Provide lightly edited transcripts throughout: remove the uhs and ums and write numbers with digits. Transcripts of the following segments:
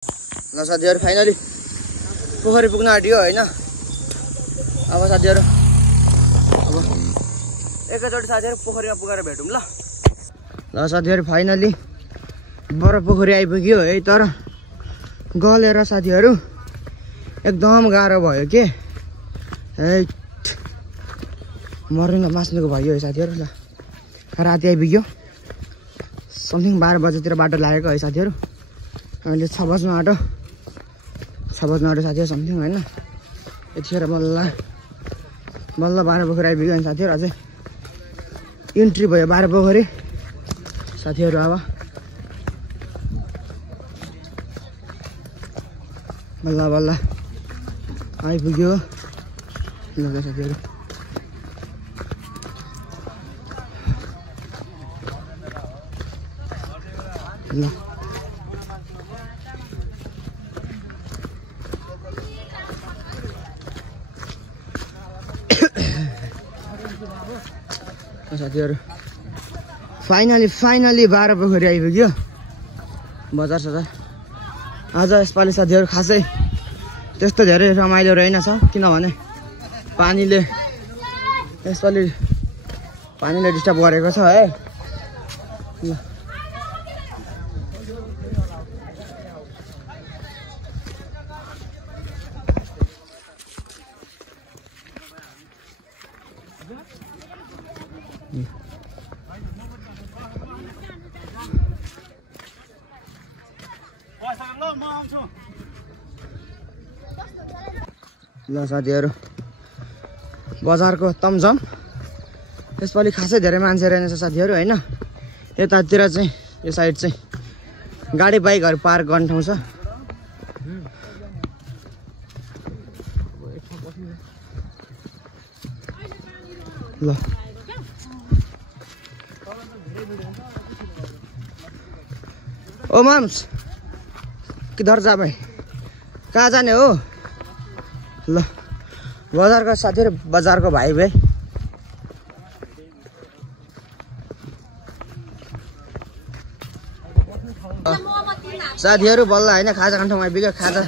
ल साथीहरु फाइनली पोखरी पुग्न आँट्यो हैन। अब साथीहरु अब एकैचोटि साथीहरु पोखरीमा पुगेर भेटौँ ल। ल साथीहरु फाइनली बर पोखरी आइपुग्यो है। तर गलेर साथीहरु एकदम गाह्रो भयो के। मर्ने मास्नुको भयो है साथीहरु। ल राति आइपुग्यो समथिङ 12 बजेतिर बाटो लागेको है साथीहरु। अहिले 6 बज्नु आँट्यो साथीहरु समथिङ हैन। यतिखेर बल्ल 12 पोखरी आइपुग्यो नि साथीहरु। अझै इन्ट्री भयो 12 पोखरी साथीहरु। अब बल्ल आइपुग्यो ल साथीहरु। ल साथीहरु फाइनली 12 पोखरी आइपुग्यो बजार सजार। आज यसपालि साथीहरु खासै त्यस्तो धेरै रमाइलो रहेनछ किनभने पानीले यसपालि डिस्टर्ब गरेको छ है। ल ल साथीहरु बजारको तमझम यसपालि खासै धेरै मान्छे रहेनछ साथीहरु हैन। यतातिर चाहिँ यो साइड चाहिँ गाडी बाइकहरु पार्क गर्ने ठाउँ छ। ल ओ माम्स किधर जा भाइ कहाँ जाने हो। ल बजारको साथीहरु बजारको भाइ साथीहरु बल्ल हैन खाजा खाने ठाउँमा आइपुग्यो। खाजा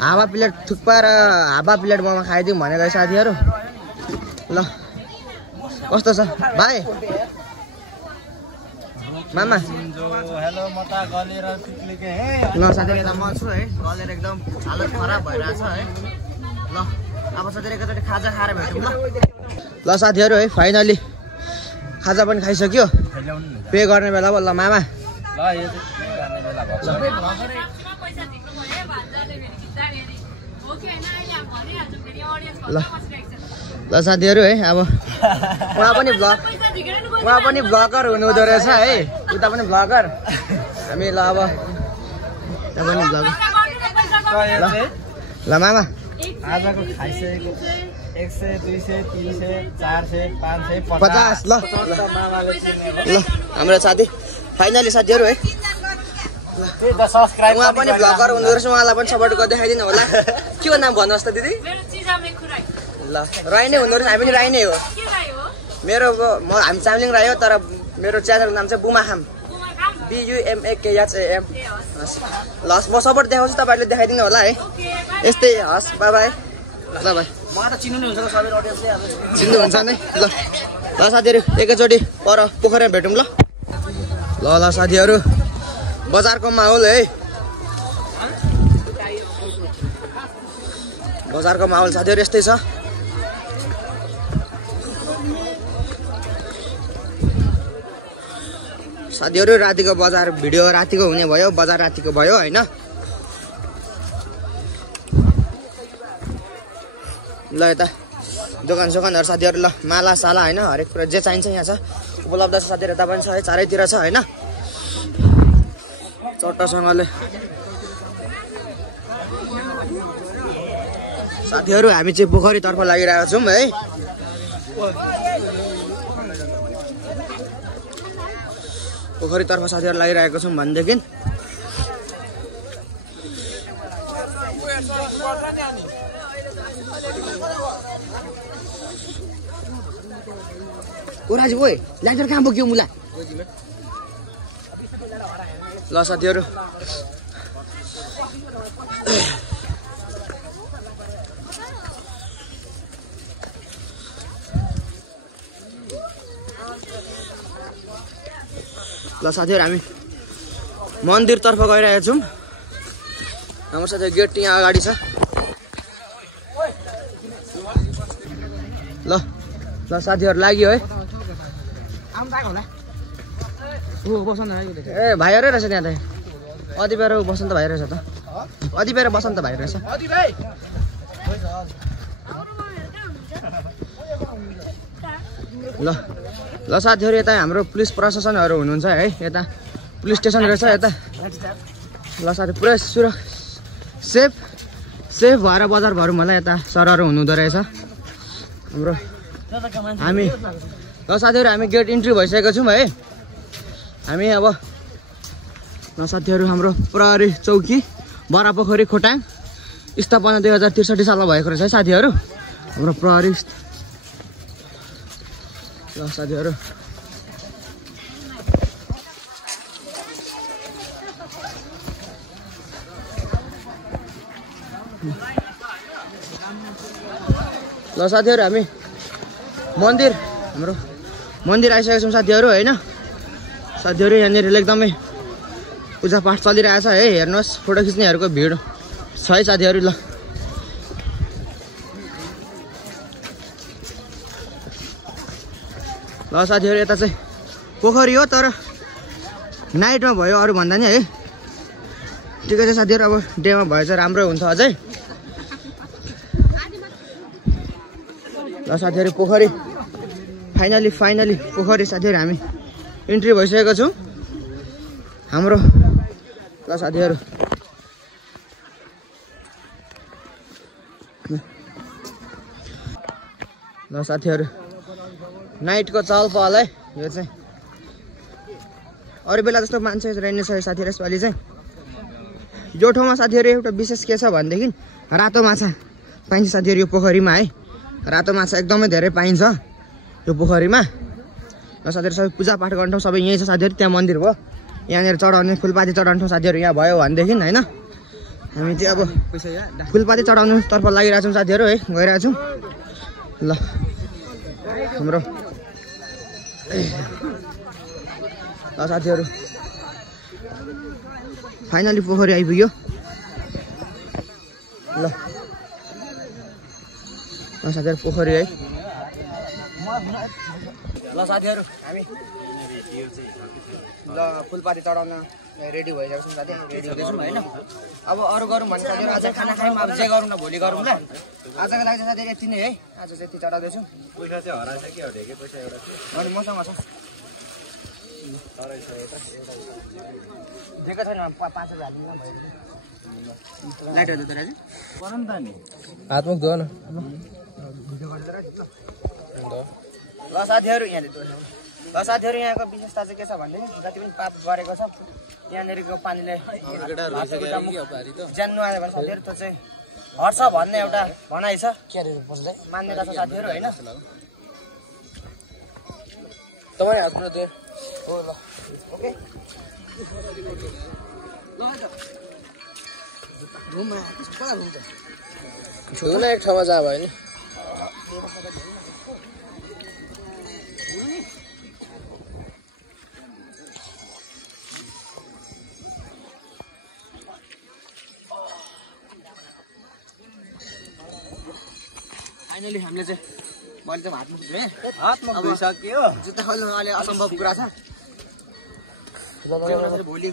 हावा प्लेट थुक्पा र हावा प्लेट मोमो खाइदिउँ भनेको साथीहरु। ल कस्तो छ भाइ मामा। हेलो म त गलेर पिक्लिके हे। ल साथीहरु यता म छु है गलेर एकदम हालत खराब भइरहेछ है। ल अब साथीहरु एकैचोटि खाजा खाएर भेटौँ ल। ल साथीहरु है फाइनली खाजा पनि खाइसक्यो पे गर्ने बेला भयो। ल मामा ल यो चाहिँ गर्ने बेला ल भयो। ल साथीहरु है अब उहाँ पनि ब्लगर हुनुहुँदो रहेछ है। उता पनि ब्लगर हामी। ल अब उता पनि ब्लगर। ल मामा आजको खाइसकेको 100 200 300 400 500 50 ल मामाले चिनेको। ल हाम्रो साथी फाइनली साथीहरु है सब्स्क्राइब उहाँ पनि ब्लगर हुनुहुँदो रहेछ। उहाँलाई पनि सपोर्ट गर्दै देखाइदिनु होला। के हो नाम भन्नुहोस् त दिदी। ल राई नै हुनुहुँदो रहेछ। हामी पनि राई नै हो। मेरो हामी चामलिङ राई हो तर मेरो च्यानलको नाम चाहिँ बुमाखाम BUMAKHAM। ल म सपोर्ट देखाउँछु तपाईहरुले देखाइदिनु होला है। यस्तै हस् बाइ बाइ। ल भाइ मलाई त चिन्नु नि हुन्छ सबै अडियन्सले अब चिन्नुहुन्छ नै। ल ल साथीहरु एकैचोटि पर पोखरीमा भेटौँ ल। ल साथीहरु बजारको माहौल है। बजारको माहौल साथीहरु यस्तै छ। साथीहरु रातिको बजार भिडियो रातिको हुने भयो बजार रातिको भयो हैन। ल यता दोकान सोकानहरु साथीहरु ल माला साला हैन हरेक कुरा जे चाहिन्छ यहाँ छ उपलब्ध छ साथीहरु। यता पनि छ है चारैतिर छ हैन। चट्टासँगले साथीहरु हामी चाहिँ पोखरीतर्फ लागिरहेका छौँ है। पोखरीतर्फ साथीहरु लागिरहेको छौँ भनेदेखि ओराज ओए ल्याटर कहाँ बोक्यो मुला। ल साथीहरु ल साथीहरु हामी मन्दिरतर्फ गइरहेका छौं। हाम्रो साथै गेट यहाँ अगाडि छ। ल ल साथीहरु लाग्यो है। ए भाइहरु रहेछ त्यहाँ त। अति बेर बसन्त भाइ रहेछ त। अति बेर बसन्त भाइ रहेछ। ल ल साथीहरु यता हाम्रो पुलिस प्रशासनहरु हुनुहुन्छ है। यता पुलिस स्टेसन रहेछ यता। ल साथी पुरै सेफ भएर बजार भरौँ होला। यता सरहरु हुनुहुँदो रहेछ हाम्रो। हामी ल साथीहरु हामी गेट इन्ट्री भइसकेको छौँ है। हामी अब ल साथीहरु हाम्रो प्रहरी चौकी बरापोखरी खोटाङ स्थापना 2063 सालमा भएको रहेछ है साथीहरु हाम्रो प्रहरी। ल साथीहरु ल साथीहरु हामी हाम्रो मन्दिर आइसकेका छौँ साथीहरु हैन। साथीहरु यहाँनिर एकदमै पूजापाठ चलिरहेछ है। हेर्नुहोस् फोटो खिच्नेहरूको भिड छ है साथीहरु। ल ल साथीहरु यता चाहिँ पोखरी हो तर नाइटमा भयो अरू भन्दा नि है। ठिकै छ साथीहरु अब डेमा भयो चाहिँ राम्रो हुन्छ अझै। ल साथीहरु पोखरी फाइनली पोखरी साथीहरु हामी इन्ट्री भइसकेको छौँ हाम्रो। ल साथीहरु ल साथीहरु नाइटको चहल पहल है यो चाहिँ। अरू बेला जस्तो मान्छे रहेन साथीहरु। यसपालि चाहिँ यो ठाउँमा साथीहरु एउटा विशेष के छ भनेदेखि रातो माछा पाइन्छ साथीहरु यो पोखरीमा है। रातो माछा एकदमै धेरै पाइन्छ यो पोखरीमा। र साथीहरु सबै पूजापाठ गर्ने ठाउँ सबै यहीँ छ साथीहरु। त्यहाँ मन्दिर भयो। यहाँनिर चढाउने फुलपाती चढाउने ठाउँ साथीहरु यहाँ भयो भनेदेखि हैन। हामी चाहिँ अब फुलपाती चढाउनुतर्फ लागिरहेको छौँ साथीहरु है। गइरहेको छौँ। ल हाम्रो ल साथीहरु फाइनली पोखरी आइपुग्यो। ल साथीहरु पोखरी है। ल साथीहरु हामी ल फुलपाती चढाउन रेडी भइरहेको छौँ साथी। रेडी हुँदैछौँ हैन। अब अरू गरौँ भने साथीहरु आज खाना खायौँ। अब जे गरौँ न भोलि गरौँ ल। आजको लागि चाहिँ साथीहरु यति नै है। आज चाहिँ यति चढाउँदैछौँ। पैसा चाहिँ हराएछ के हो ढेके पैसा एउटा अनि मसँग छ दिएको छैन 5000 हाल्नु भयो। लाइट हो त राजु परम त नि हातमुख धो न। ल साथीहरु यहाँले ल साथीहरु यहाँको विशेषता चाहिँ के छ भन्दाखेरि जति पनि पाप गरेको छ यहाँनिरको पानीले ज्यान आयो भने साथीहरु त्यो चाहिँ हट्छ भन्ने एउटा भनाइ छ। मान्यता छ साथीहरु हैन। तपाईँ हातमा दे हो ल ओके ल त घुम कता घुम्छ छुन एक ठाउँमा जा भयो नि। फाइनली हामीले चाहिँ मैले चाहिँ हातमा धोइसक्यो। जुत्ता खोल्नु अलि असम्भव कुरा छ। भोलि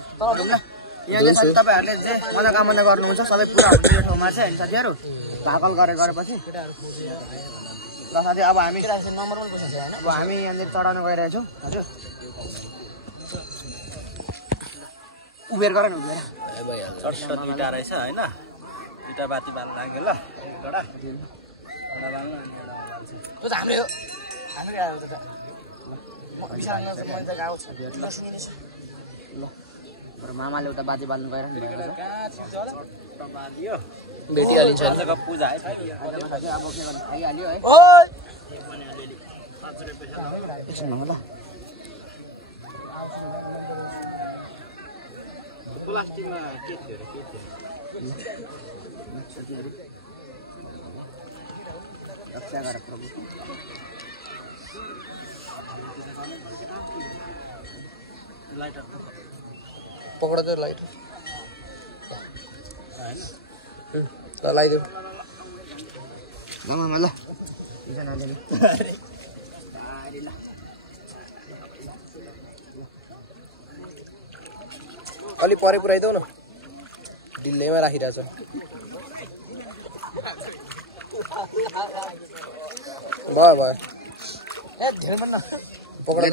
यहाँ चाहिँ तपाईँहरूले चाहिँ मनोकामना गर्नुहुन्छ सबै पुरा हुन्छ यो ठाउँमा चाहिँ होइन साथीहरु। भाकल गरेपछि ल साथी अब हामी यहाँनिर चढाउन गइरहेको छौँ। हजुर उबेर गर न उबेर दुईटा रहेछ होइन। दुईटा बाती बाल्न लाग्यो ल। एउटा बाल्नु अनि एउटा बाल्छु त्यो त हाम्रै हो। हाम्रै आयो त ल मामाले उता बाती बाल्नु गइरहनु भएको छ। भेटिहालिन्छ आजको पूजा है। अब के गर्नु खाइहाल्यो है। एकछिन ल प्लास्टिकमा के थियो र के थियो साथीहरू रक्षा गर प्रभु लाइटर पकड त लाइटर ल लगाइदेऊ मामा ल एकजना अलिअलि अलि परे पुऱ्याइदेऊ न ढिल्लैमा राखिरहेछ भयो भयो ए धेरै पनि पक्रा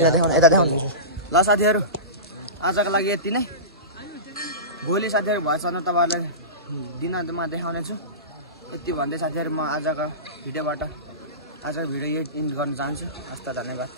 यता देखाउनु ल साथीहरू आजको लागि यति नै भोलि साथीहरू भएछ भने तपाईँहरूलाई दिनमा देखाउने छु यति भन्दै साथीहरू म आजको भिडियो इन्ड गर्न चाहन्छु हस्त धन्यवाद।